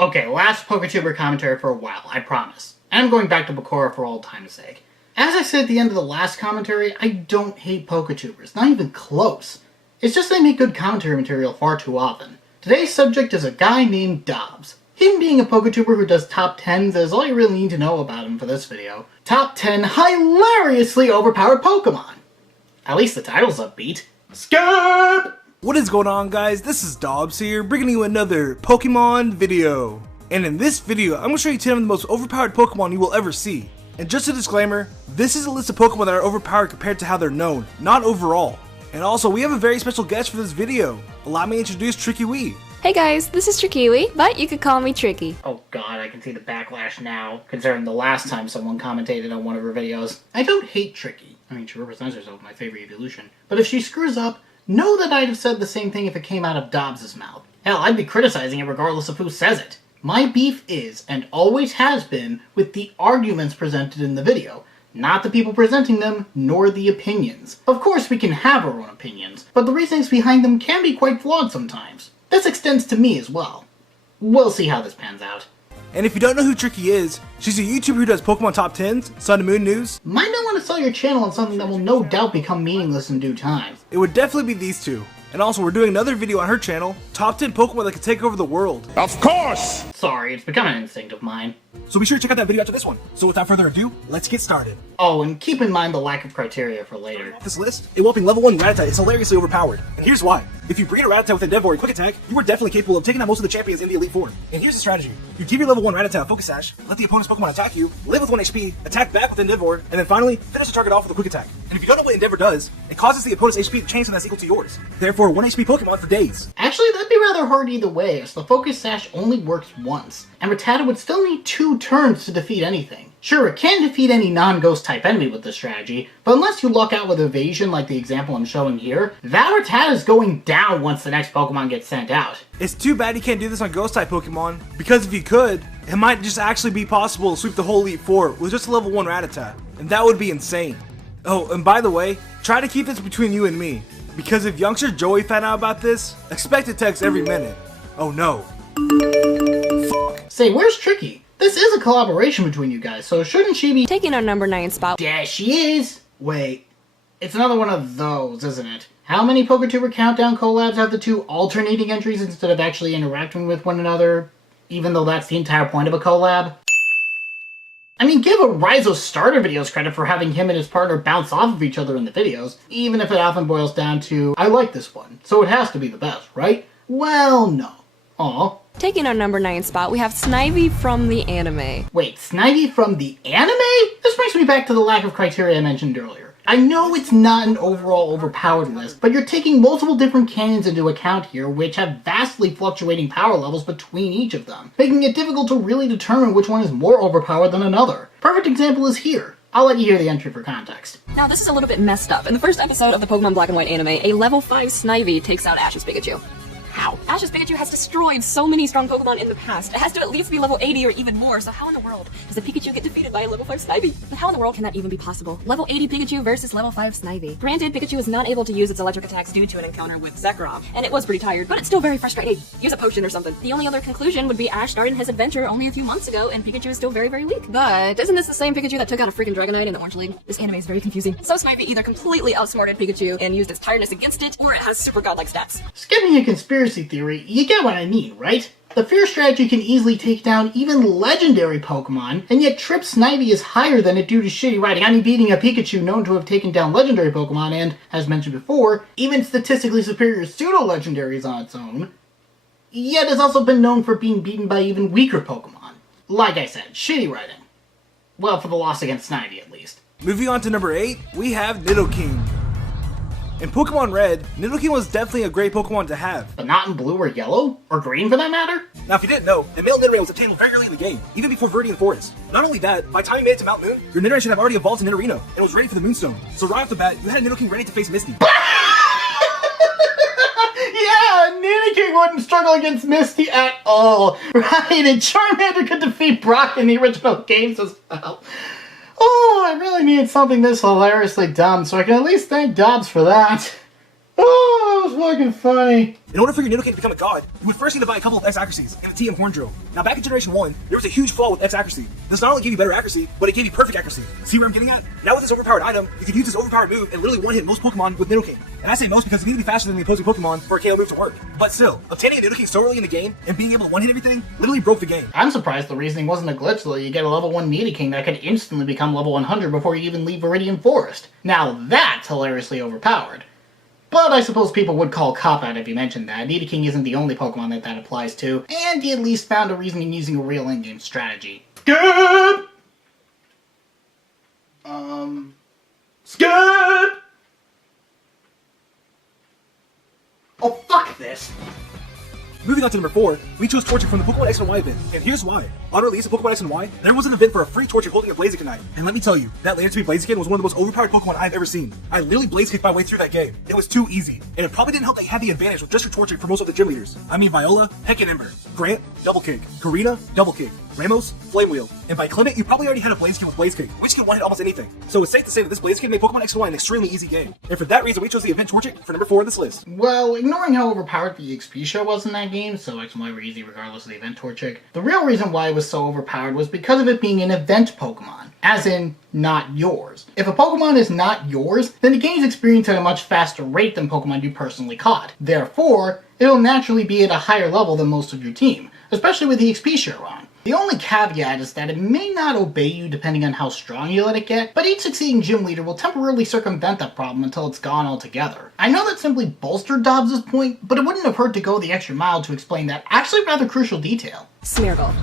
Okay, last Pokétuber commentary for a while, I promise. And I'm going back to Bakura for old time's sake. As I said at the end of the last commentary, I don't hate Pokétubers, not even close. It's just they make good commentary material far too often. Today's subject is a guy named Dobbs. Him being a Pokétuber who does top 10s is all you really need to know about him for this video. Top 10 hilariously overpowered Pokemon. At least the title's upbeat. Skip! What is going on, guys? This is Dobbs here, bringing you another Pokemon video. And in this video, I'm going to show you 10 of the most overpowered Pokemon you will ever see. And just a disclaimer, this is a list of Pokemon that are overpowered compared to how they're known, not overall. And also, we have a very special guest for this video. Allow me to introduce Tricky Wee. Hey guys, this is Tricky, but you could call me Tricky. Oh god, I can see the backlash now, considering the last time someone commentated on one of her videos. I don't hate Tricky. I mean, she represents herself with my favorite evolution. But if she screws up, know that I'd have said the same thing if it came out of Dobbs' mouth. Hell, I'd be criticizing it regardless of who says it. My beef is, and always has been, with the arguments presented in the video. Not the people presenting them, nor the opinions. Of course we can have our own opinions, but the reasonings behind them can be quite flawed sometimes. This extends to me as well. We'll see how this pans out. And if you don't know who Tricky is, she's a YouTuber who does Pokemon Top 10s, Sun and Moon News. Might not want to sell your channel on something that will no doubt become meaningless in due time. It would definitely be these two. And also, we're doing another video on her channel, Top 10 Pokemon that could take over the world. Of course! Sorry, it's become an instinct of mine. So be sure to check out that video after this one. So without further ado, let's get started. Oh, and keep in mind the lack of criteria for later. This list, a whopping level 1 Rattata is hilariously overpowered. And here's why. If you breed a Rattata with Endeavor and Quick Attack, you are definitely capable of taking out most of the champions in the Elite Four. And here's the strategy. You give your level 1 Rattata a Focus Sash, let the opponent's Pokemon attack you, live with 1 HP, attack back with Endeavor, and then finally, finish the target off with a Quick Attack. And if you don't know what Endeavor does, it causes the opponent's HP to change so that's equal to yours. Therefore, 1 HP Pokemon for days. Actually, that'd be rather hard either way, as the Focus Sash only works once, and Rattata would still need 2 turns to defeat anything. Sure, it can defeat any non-ghost type enemy with this strategy, but unless you luck out with evasion like the example I'm showing here, that Rattata's going down once the next Pokemon gets sent out. It's too bad you can't do this on ghost type Pokemon, because if you could, it might just actually be possible to sweep the whole Elite Four with just a level 1 Rattata, and that would be insane. Oh, and by the way, try to keep this between you and me, because if youngster Joey found out about this, expect a text every minute. Oh no. Fuck. Say, where's Tricky? This is a collaboration between you guys, so shouldn't she be Taking our number 9 spot. There she is! Wait, it's another one of those, isn't it? How many Pokétuber Countdown collabs have the two alternating entries instead of actually interacting with one another, even though that's the entire point of a collab? I mean, give Arizo's starter videos credit for having him and his partner bounce off of each other in the videos, even if it often boils down to, I like this one, so it has to be the best, right? Well, no. Aw. Taking our number 9 spot, we have Snivy from the anime. Wait, Snivy from the anime? This brings me back to the lack of criteria I mentioned earlier. I know it's not an overall overpowered list, but you're taking multiple different canons into account here, which have vastly fluctuating power levels between each of them, making it difficult to really determine which one is more overpowered than another. Perfect example is here. I'll let you hear the entry for context. Now this is a little bit messed up. In the first episode of the Pokemon Black and White anime, a level 5 Snivy takes out Ash's Pikachu. How? Ash's Pikachu has destroyed so many strong Pokemon in the past. It has to at least be level 80 or even more, so how in the world does the Pikachu get defeated by a level 5 Snivy? But how in the world can that even be possible? Level 80 Pikachu versus level 5 Snivy. Granted, Pikachu is not able to use its electric attacks due to an encounter with Sephiroth, and it was pretty tired, but it's still very frustrating. Use a potion or something. The only other conclusion would be Ash starting his adventure only a few months ago, and Pikachu is still very, very weak. But isn't this the same Pikachu that took out a freaking Dragonite in the Orange League? This anime is very confusing. So Snivy either completely outsmarted Pikachu and used its tiredness against it, or it has super godlike stats. Skipping a conspiracy theory, you get what I mean, right? The Fear strategy can easily take down even legendary Pokemon, and yet Trip Snivy is higher than it due to shitty writing. I mean, beating a Pikachu known to have taken down legendary Pokemon and, as mentioned before, even statistically superior pseudo-legendaries on its own, yet has also been known for being beaten by even weaker Pokemon. Like I said, shitty writing. Well, for the loss against Snivy, at least. Moving on to number 8, we have Nidoking. In Pokemon Red, Nidoking was definitely a great Pokemon to have. But not in blue or yellow? Or green for that matter? Now if you didn't know, the male Nidoray was obtainable very early in the game, even before Viridian Forest. Not only that, by the time you made it to Mount Moon, your Nidoray should have already evolved to Nidorino, and was ready for the Moonstone. So right off the bat, you had Nidoking ready to face Misty. Yeah, Nidoking wouldn't struggle against Misty at all. Right, and Charmander could defeat Brock in the original games as well. Oh, I really needed something this hilariously dumb, so I can at least thank Dobbs for that. Oh, that was fucking funny. In order for your Nidoking to become a god, you would first need to buy a couple of X accuracies and the TM Horn Drill. Now back in Generation 1, there was a huge flaw with X accuracy. This not only gave you better accuracy, but it gave you perfect accuracy. See where I'm getting at? Now with this overpowered item, you can use this overpowered move and literally one-hit most Pokemon with Nidoking. And I say most because you need to be faster than the opposing Pokemon for a KO move to work. But still, obtaining a Nidoking so early in the game and being able to one-hit everything literally broke the game. I'm surprised the reasoning wasn't a glitch though. You get a level 1 Nidoking that could instantly become level 100 before you even leave Viridian Forest. Now that's hilariously overpowered. But I suppose people would call cop-out if you mentioned that. Nidoking isn't the only Pokemon that applies to, and you at least found a reason in using a real in-game strategy. Skip! Skip! Oh, fuck this! Moving on to number 4, we chose Torchic from the Pokemon X and Y event, and here's why. On release of Pokemon X and Y, there was an event for a free Torchic holding a Blaziken item. And let me tell you, that later to be Blaziken was one of the most overpowered Pokemon I've ever seen. I literally Blazikicked my way through that game. It was too easy, and it probably didn't help that you had the advantage with just your Torchic for most of the gym leaders. I mean Viola, Heck and Ember, Grant, Double Kick, Karina, Double Kick, Ramos, Flame Wheel, and by Clement, you probably already had a Blaziken with Blaze Kick, which can one-hit almost anything. So it's safe to say that this Blaziken made Pokemon X and Y an extremely easy game. And for that reason, we chose the event Torchic for number 4 on this list. Well, ignoring how overpowered the XP share was in that game, so X and Y were easy regardless of the event Torchic, the real reason why it was so overpowered was because of it being an event Pokemon. As in, not yours. If a Pokemon is not yours, then it gains experience at a much faster rate than Pokemon you personally caught. Therefore, it'll naturally be at a higher level than most of your team, especially with the XP share on. The only caveat is that it may not obey you depending on how strong you let it get, but each succeeding gym leader will temporarily circumvent that problem until it's gone altogether. I know that simply bolstered Dobbs' point, but it wouldn't have hurt to go the extra mile to explain that actually rather crucial detail. Smeargle.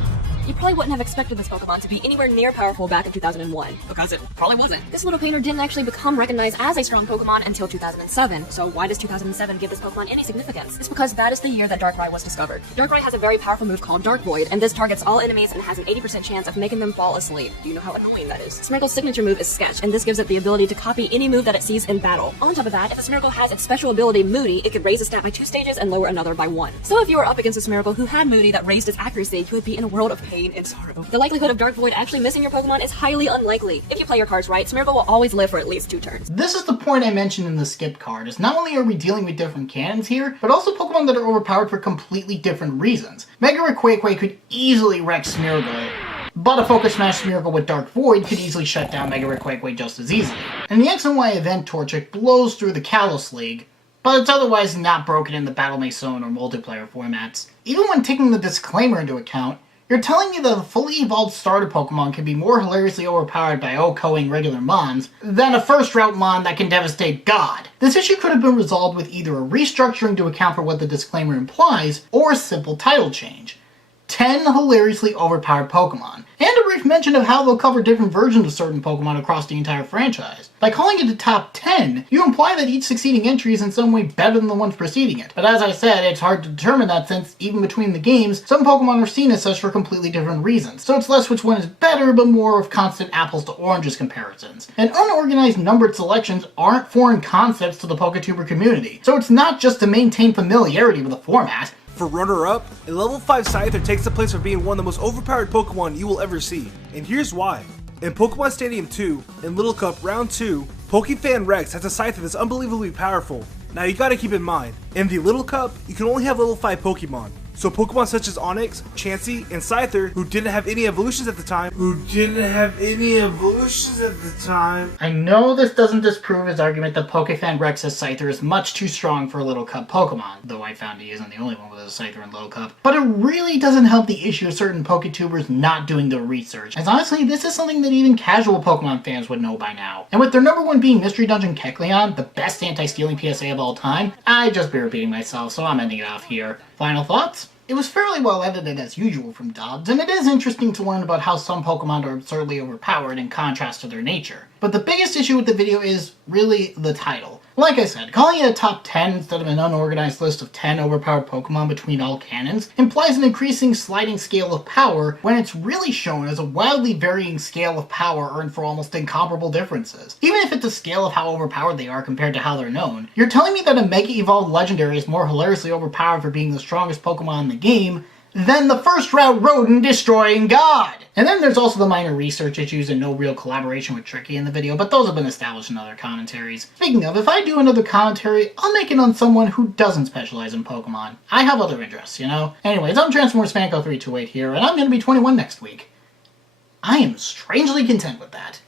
You probably wouldn't have expected this Pokemon to be anywhere near powerful back in 2001, because it probably wasn't. This little painter didn't actually become recognized as a strong Pokemon until 2007, so why does 2007 give this Pokemon any significance? It's because that is the year that Darkrai was discovered. Darkrai has a very powerful move called Dark Void, and this targets all enemies and has an 80% chance of making them fall asleep. Do you know how annoying that is? Smeargle's signature move is Sketch, and this gives it the ability to copy any move that it sees in battle. On top of that, if a Smeargle has its special ability Moody, it could raise a stat by 2 stages and lower another by 1. So if you were up against a Smeargle who had Moody that raised its accuracy, you would be in a world of pain and sorrow. The likelihood of Dark Void actually missing your Pokemon is highly unlikely. If you play your cards right, Smeargle will always live for at least 2 turns. This is the point I mentioned in the skip card, is not only are we dealing with different canons here, but also Pokemon that are overpowered for completely different reasons. Mega Quakeway could easily wreck Smeargle, but a Focus Smash Smeargle with Dark Void could easily shut down Mega Quakeway just as easily. And the X and Y event Torchic blows through the Kalos League, but it's otherwise not broken in the Battle Mason or multiplayer formats. Even when taking the disclaimer into account, you're telling me that a fully evolved starter Pokemon can be more hilariously overpowered by OHKOing regular Mons than a first route Mon that can devastate God. This issue could have been resolved with either a restructuring to account for what the disclaimer implies, or a simple title change. 10 hilariously overpowered Pokemon, and a brief mention of how they'll cover different versions of certain Pokemon across the entire franchise. By calling it a top 10, you imply that each succeeding entry is in some way better than the ones preceding it. But as I said, it's hard to determine that since, even between the games, some Pokemon are seen as such for completely different reasons. So it's less which one is better, but more of constant apples to oranges comparisons. And unorganized numbered selections aren't foreign concepts to the Pokétuber community, so it's not just to maintain familiarity with the format. For runner-up, a level 5 Scyther takes the place of being one of the most overpowered Pokemon you will ever see. And here's why. In Pokemon Stadium 2, in Little Cup Round 2, Pokefan Rex has a Scyther that's unbelievably powerful. Now you gotta keep in mind, in the Little Cup, you can only have level 5 Pokemon. So Pokemon such as Onix, Chansey, and Scyther, who didn't have any evolutions at the time, I know this doesn't disprove his argument that Pokefan Rex's Scyther is much too strong for a Little Cup Pokemon, though I found he isn't the only one with a Scyther in Little Cup, but it really doesn't help the issue of certain Poketubers not doing their research, as honestly, this is something that even casual Pokemon fans would know by now. And with their number 1 being Mystery Dungeon Kecleon, the best anti-stealing PSA of all time, I'd just be repeating myself, so I'm ending it off here. Final thoughts? It was fairly well edited as usual from Dobbs, and it is interesting to learn about how some Pokemon are absurdly overpowered in contrast to their nature. But the biggest issue with the video is really the title. Like I said, calling it a top 10 instead of an unorganized list of 10 overpowered Pokemon between all canons implies an increasing sliding scale of power when it's really shown as a wildly varying scale of power earned for almost incomparable differences. Even if it's a scale of how overpowered they are compared to how they're known, you're telling me that a Mega Evolved Legendary is more hilariously overpowered for being the strongest Pokemon in the game than the first route rodent destroying God. And then there's also the minor research issues and no real collaboration with Tricky in the video, but those have been established in other commentaries. Speaking of, if I do another commentary, I'll make it on someone who doesn't specialize in Pokemon. I have other interests, you know? Anyways, I'm Transformers Fanco328 here, and I'm going to be 21 next week. I am strangely content with that.